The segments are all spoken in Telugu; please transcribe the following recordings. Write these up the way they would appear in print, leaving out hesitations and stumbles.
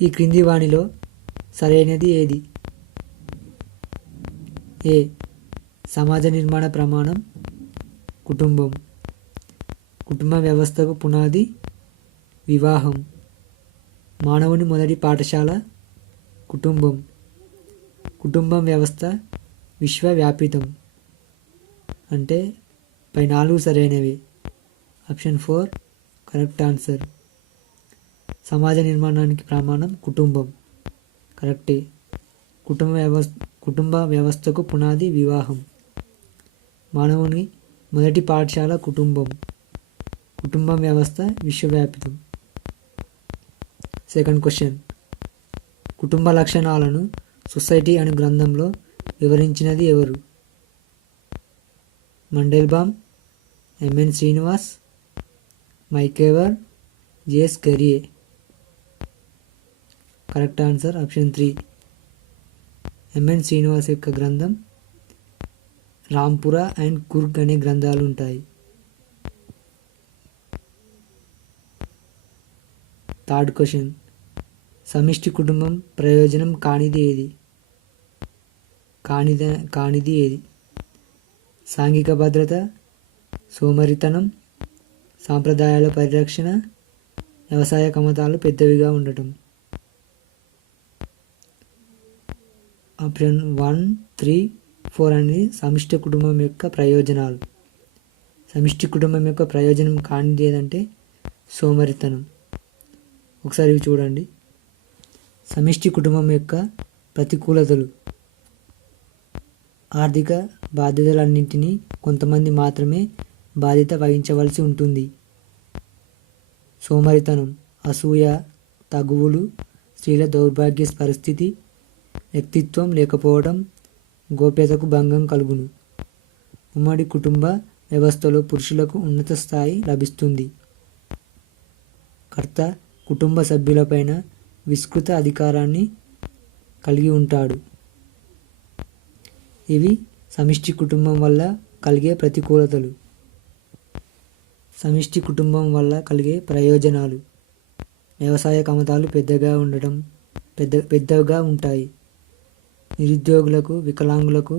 ఈ క్రింది వానిలో సరైనది ఏది? ఏ. సమాజ నిర్మాణ ప్రమాణం కుటుంబం. కుటుంబ వ్యవస్థకు పునాది వివాహం. మానవుని మొదటి పాఠశాల కుటుంబం. కుటుంబం వ్యవస్థ విశ్వవ్యాపితం. అంటే పై 4 సరైనవి. Option 4 correct answer. సమాజ నిర్మాణానికి ప్రమాణం కుటుంబం కరెక్టే. కుటుంబ వ్యవస్థకు పునాది వివాహం. మానవుని మొదటి పాఠశాల కుటుంబం. కుటుంబం వ్యవస్థ విశ్వవ్యాపితం. Second question. కుటుంబ లక్షణాలను సొసైటీ అనే గ్రంథంలో వివరించినది ఎవరు? Mandelbaum, MN Srinivas, MacIver, JS Ghurye. Correct answer option 3. MN Srinivas యొక్క గ్రంథం రాంపురా అండ్ కుర్గ్ అనే గ్రంథాలు ఉంటాయి. Third question. సమిష్టి కుటుంబం ప్రయోజనం కానిది ఏది? సాంఘిక భద్రత, సోమరితనం, సాంప్రదాయాల పరిరక్షణ, వ్యవసాయ కమతాలు పెద్దవిగా ఉండటం. ఆప్షన్ 1, 3, 4 అనేది సమిష్టి కుటుంబం యొక్క ప్రయోజనాలు. సమిష్టి కుటుంబం యొక్క ప్రయోజనం కానిది ఏదంటే సోమరితనం. ఒకసారి ఇవి చూడండి. సమిష్టి కుటుంబం యొక్క ప్రతికూలతలు: ఆర్థిక బాధ్యతలన్నింటినీ కొంతమంది మాత్రమే బాధ్యత వహించవలసి ఉంటుంది. సోమరితనం, అసూయ, తగువులు, స్త్రీల దౌర్భాగ్య పరిస్థితి, వ్యక్తిత్వం లేకపోవడం, గోప్యతకు భంగం కలుగును. ఉమ్మడి కుటుంబ వ్యవస్థలో పురుషులకు ఉన్నత స్థాయి లభిస్తుంది. కర్త కుటుంబ సభ్యులపైన విస్తృత అధికారాన్ని కలిగి ఉంటాడు. ఇవి సమిష్టి కుటుంబం వల్ల కలిగే ప్రతికూలతలు. సమిష్టి కుటుంబం వల్ల కలిగే ప్రయోజనాలు: వ్యవసాయ కమతాలు పెద్దగా ఉంటాయి. నిరుద్యోగులకు, వికలాంగులకు,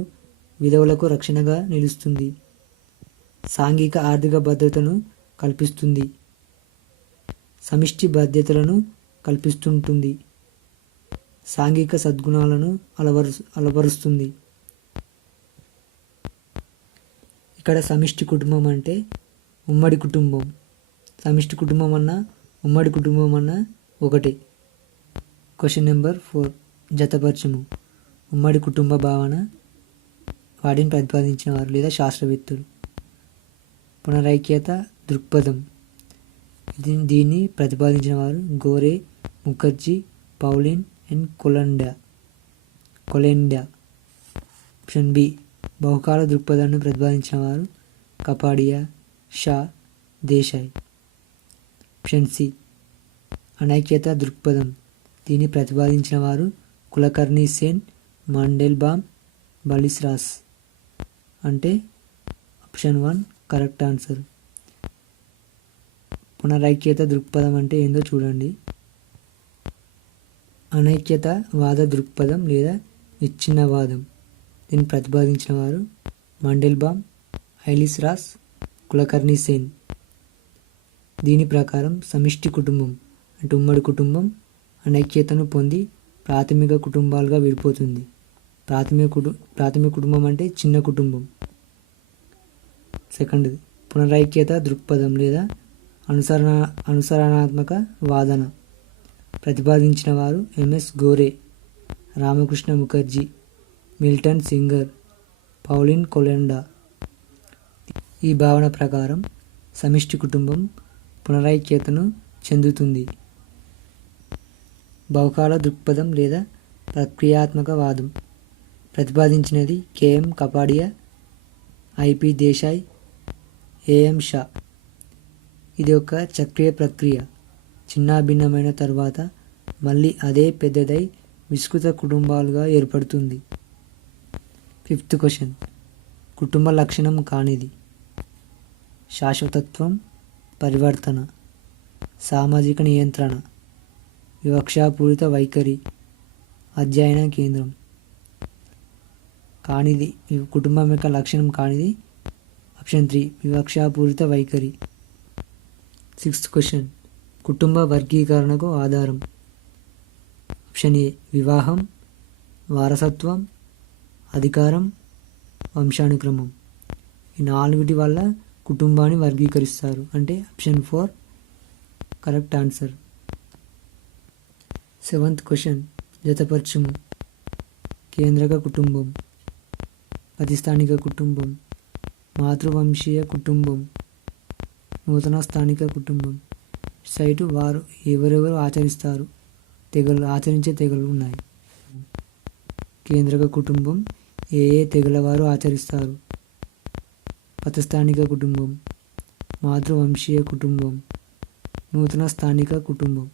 విధవలకు రక్షణగా నిలుస్తుంది. సాంఘిక ఆర్థిక భద్రతను కల్పిస్తుంది. సమిష్టి బాధ్యతలను కల్పిస్తుంటుంది. సాంఘిక సద్గుణాలను అలవరుస్తుంది. ఇక్కడ సమిష్టి కుటుంబం అంటే ఉమ్మడి కుటుంబం. సమిష్టి కుటుంబం అన్నా ఉమ్మడి కుటుంబం అన్నా ఒకటే. Question number 4 జతపరచము. ఉమ్మడి కుటుంబ భావన వాటిని ప్రతిపాదించిన వారు లేదా శాస్త్రవేత్తలు. పునరైక్యత దృక్పథం. దీన్ని ప్రతిపాదించిన వారు Gore, Mukherjee, Pauline and Kolenda. Option B బహుకాల దృక్పథాన్ని ప్రతిపాదించిన వారు కపాడియా, షా, దేశాయ్. ఆప్షన్ సి అనైక్యత దృక్పథం. దీన్ని ప్రతిపాదించిన వారు కులకర్ణి సేన్, మండెల్బామ్, బలిస్రాస్. అంటే ఆప్షన్ 1 కరెక్ట్ ఆన్సర్. పునరైక్యత దృక్పథం అంటే ఏందో చూడండి. అనైక్యత వాద దృక్పథం లేదా విచ్ఛిన్నవాదం. దీన్ని ప్రతిపాదించిన వారు మండెల్బామ్, ఐలిస్రాస్, కులకర్ణి సేన్. దీని ప్రకారం సమిష్టి కుటుంబం అంటే ఉమ్మడి కుటుంబం అనైక్యతను పొంది ప్రాథమిక కుటుంబాలుగా విడిపోతుంది. ప్రాథమిక కుటుంబం అంటే చిన్న కుటుంబం. సెకండ్ పునరైక్యత దృక్పథం లేదా అనుసరణాత్మక వాదన. ప్రతిపాదించిన వారు MS Gore, Ramakrishna Mukherjee, Milton Singer, Pauline Kolenda. ఈ భావన ప్రకారం సమిష్టి కుటుంబం పునరైక్యతను చెందుతుంది. బహుకాల దృక్పథం లేదా ప్రక్రియాత్మక వాదం ప్రతిపాదించినది KM Kapadia, IP Desai, AM Shah. ఇది ఒక చక్రీయ ప్రక్రియ. చిన్నాభిన్నమైన తర్వాత మళ్ళీ అదే పెద్దదై విస్తృత కుటుంబాలుగా ఏర్పడుతుంది. 5th question. కుటుంబ లక్షణం కానిది: శాశ్వతత్వం, పరివర్తన, సామాజిక నియంత్రణ, వివక్షాపూరిత వైఖరి అధ్యయన కేంద్రం. కానిది కుటుంబం యొక్క లక్షణం కానిది ఆప్షన్ 3 వివక్షాపూరిత వైఖరి. 6th క్వశ్చన్ కుటుంబ వర్గీకరణకు ఆధారం. ఆప్షన్ ఏ వివాహం, వారసత్వం, అధికారం, వంశానుక్రమం. ఈ 4 వల్ల కుటుంబాన్ని వర్గీకరిస్తారు అంటే option 4 correct answer. 7th question జతపరచుము. కేంద్రక కుటుంబం, ప్రతిస్థానిక కుటుంబం, మాతృవంశీయ కుటుంబం, నూతన స్థానిక కుటుంబం. సైటు వారు ఎవరెవరు ఆచరిస్తారు, ఆచరించే తెగలు ఉన్నాయి. కేంద్రక కుటుంబం ఏ ఏ తెగల వారు ఆచరిస్తారు. ప్రతిస్థానిక కుటుంబం, మాతృవంశీయ కుటుంబం, నూతన స్థానిక కుటుంబం.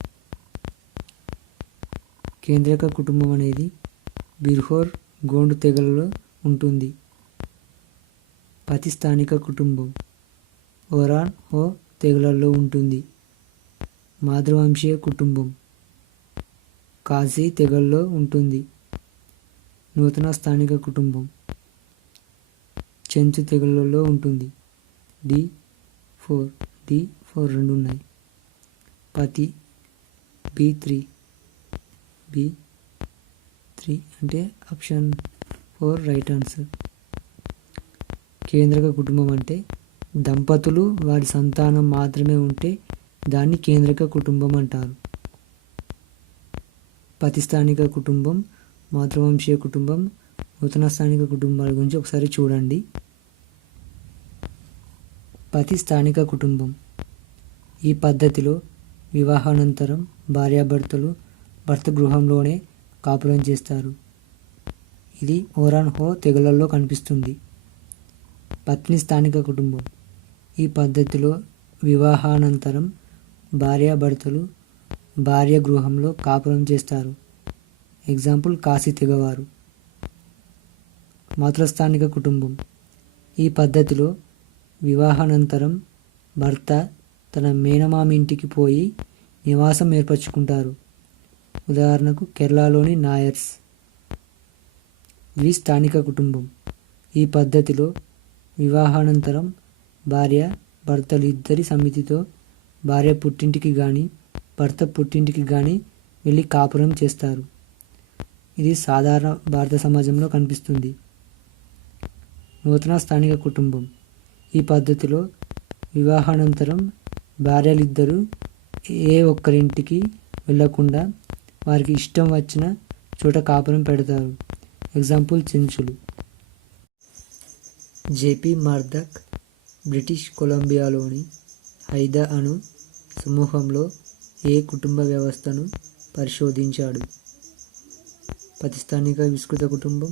కేంద్రక కుటుంబం అనేది బిర్హోర్ గోండు తెగలలో ఉంటుంది. ప్రతిస్థానిక కుటుంబం ఓరాన్ హో తెగలలో ఉంటుంది. మాతృవంశీయ కుటుంబం కాశీ తెగల్లో ఉంటుంది. నూతన స్థానిక కుటుంబం చెంచు తెగలలో ఉంటుంది. D4 రెండు ఉన్నాయి. పతి B3 అంటే ఆప్షన్ 4 రైట్ ఆన్సర్. కేంద్రక కుటుంబం అంటే దంపతులు వారి సంతానం మాత్రమే ఉంటే దాన్ని కేంద్రక కుటుంబం అంటారు. ప్రతిస్థానిక కుటుంబం, మాతృవంశీయ కుటుంబం, నూతన స్థానిక కుటుంబాల గురించి ఒకసారి చూడండి. ప్రతిస్థానిక కుటుంబం ఈ పద్ధతిలో వివాహానంతరం భార్యాభర్తలు భర్త గృహంలోనే కాపురం చేస్తారు. ఇది ఓరాన్ హో తెగలలో కనిపిస్తుంది. పత్ని స్థానిక కుటుంబం ఈ పద్ధతిలో వివాహానంతరం భార్యాభర్తలు భార్య గృహంలో కాపురం చేస్తారు. ఎగ్జాంపుల్ కాశీ తెగవారు. మాతృస్థానిక కుటుంబం ఈ పద్ధతిలో వివాహానంతరం భర్త తన మేనమామ ఇంటికి పోయి నివాసం ఏర్పరచుకుంటారు. ఉదాహరణకు కేరళలోని నాయర్స్. ద్విస్థానిక కుటుంబం ఈ పద్ధతిలో వివాహానంతరం భార్య భర్తలు ఇద్దరి సమితితో భార్య పుట్టింటికి కానీ భర్త పుట్టింటికి కానీ వెళ్ళి కాపురం చేస్తారు. ఇది సాధారణ భారత సమాజంలో కనిపిస్తుంది. నూతన స్థానిక కుటుంబం ఈ పద్ధతిలో వివాహానంతరం భార్యలిద్దరూ ఏ ఒక్కరింటికి వెళ్ళకుండా వారికి ఇష్టం వచ్చిన చోట కాపురం పెడతారు. ఎగ్జాంపుల్ చెంచులు. జేపీ మర్దక్ బ్రిటిష్ కొలంబియాలోని హైదా అను సమూహంలో ఏ కుటుంబ వ్యవస్థను పరిశోధించాడు. ప్రతిస్థానిక విస్తృత కుటుంబం,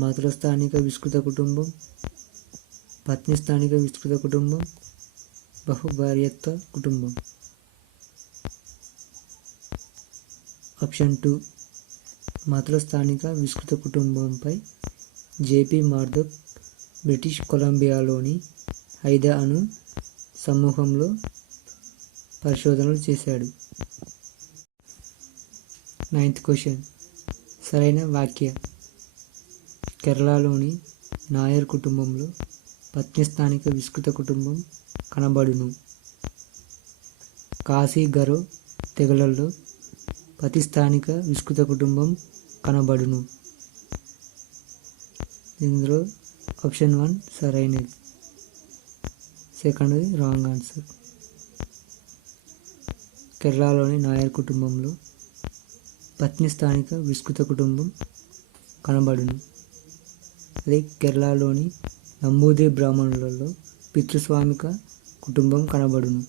మాతృస్థానిక విస్తృత కుటుంబం, పత్ని స్థానిక విస్తృత కుటుంబం, బహుభార్యత్వ కుటుంబం. ఆప్షన్ 2 మాతృస్థానిక విస్తృత కుటుంబంపై జేపీ మర్దక్ బ్రిటిష్ కొలంబియాలోని హైదా అను సమూహంలో పరిశోధనలు చేశాడు. 9th క్వశ్చన్ సరైన వాక్య. కేరళలోని నాయర్ కుటుంబంలో పత్ని స్థానిక విస్తృత కుటుంబం కనబడును. కాశీ గరో తెగలలో ప్రతిస్థానిక విస్తృత కుటుంబం కనబడును. ఇందులో ఆప్షన్ 1 సరైనది, సెకండ్ది రాంగ్ ఆన్సర్. కేరళలోని నాయర్ కుటుంబంలో పత్ని స్థానిక విస్తృత కుటుంబం కనబడును. అదే కేరళలోని నంబూదిరి బ్రాహ్మణులలో పితృస్వామిక కుటుంబం కనబడును.